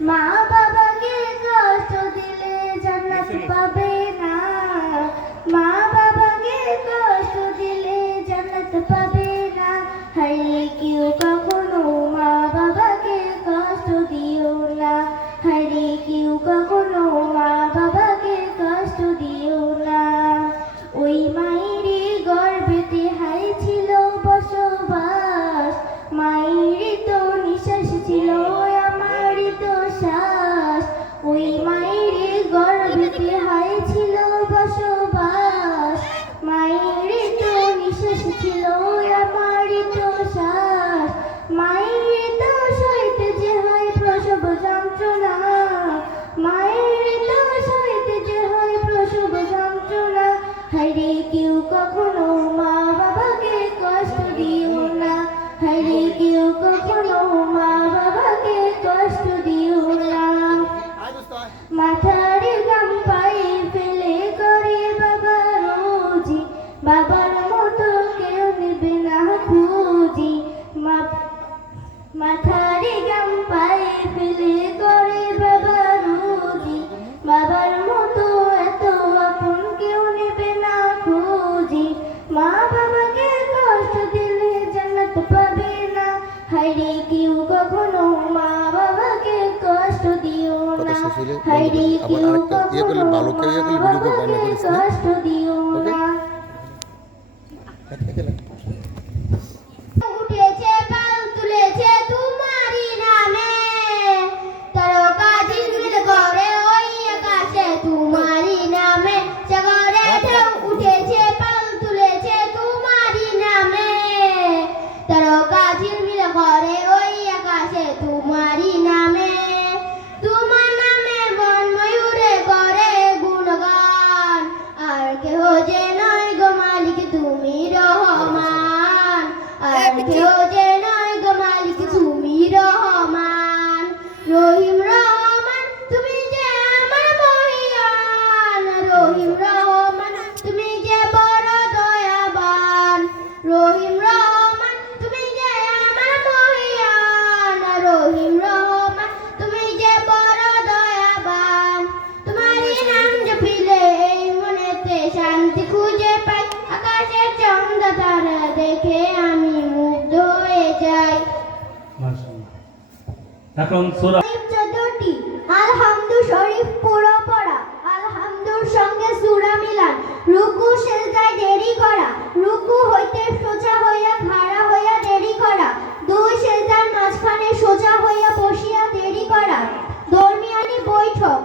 মা বাবাকে কষ্ট দিলে জান্নাত পাবে না, মা বাবাকে কষ্ট দিলে জান্নাত পাবে না। হায় কেউ কখনো মা বাবাকে কষ্ট দিও না, হায় কেউ কখনো মা বাবাকে কষ্ট দিও না। ওই মায়েরই গর্ভেতে হায় ছিল বসবাস, মায়েরই তো নিঃশ্বাস ছিল আমারই তো শ্বাস। ওই মায়েরই গর্ভেতে হায় ছিল বসবাস, মায়েরই তো নিঃশ্বাস ছিল আমারই তো শ্বাস। মায়েরই তো সইতে যে হয় প্রসব যন্ত্রণা, মায়েরই তো সইতে যে হয় প্রসব যন্ত্রণা। হায়রে কেউ কখনো মা বাবাকে কষ্ট দিও না, হায়রে কেউ কখনো মা বাবাকে কষ্ট দিও না। মাথার গাম পায়ে ফেলে করে বাবা রোজি, বাবার মতো কেউ নেবে না খুঁজি। মাথার গাম পায়ে ফেলে করে বাবা রোজি, বাবার মতো এত আপন কেউ নেবে না খুঁজি। মা বাবাকে কষ্ট দিলে জান্নাত পাবে না, হায়রে কেউ কখনো মা বাবাকে কষ্ট দিও না, হায়রে কেউ কখনো মা বাবাকে কষ্ট দিও না। উঠেছে পাল তুলেছে তোমারই নামে, তারকা ঝিলমিল করে ওই আকাশে তোমারই নামে। সাগরে ঢেউ উঠেছে পাল তুলেছে তোমারই নামে, তারকা ঝিলমিল করে ওই আকাশে তোমারই নামে। তোমার নামে বন ময়ূরে করে গুণগান, আর কেহ যে নয় গো মালিক তুমি রহমান, আর কেউ যে নয় গো মালিক তুমি রহমান। রহিম রহমান তুমি যে আমার মহিয়ান, রহিম রহমান তুমি যে বড় দয়াবান। রহিম রহমান তুমি যে আমার মহিয়ান, রহিম রহমান তুমি যে বড় দয়াবান। তোমারই নাম জপিলে এই মনেতে শান্তি খুঁজে পাই, আকাশের চন্দ্র তারা দেখে আমি মুগ্ধ হয়ে যাই। এখন সূরা 14টি আলহামদু শরীফ পুরো পড়া, আলহামদুর সঙ্গে সূরা মিলান। রুকু সেজদায় দেরি করা, রুকু হইতে সোজা হইয়া খাড়া হইয়া দেরি করা। দুই সেজদার মাঝখানে সোজা হইয়া বসিয়া দেরি করা। দরমিয়ানি বৈঠক,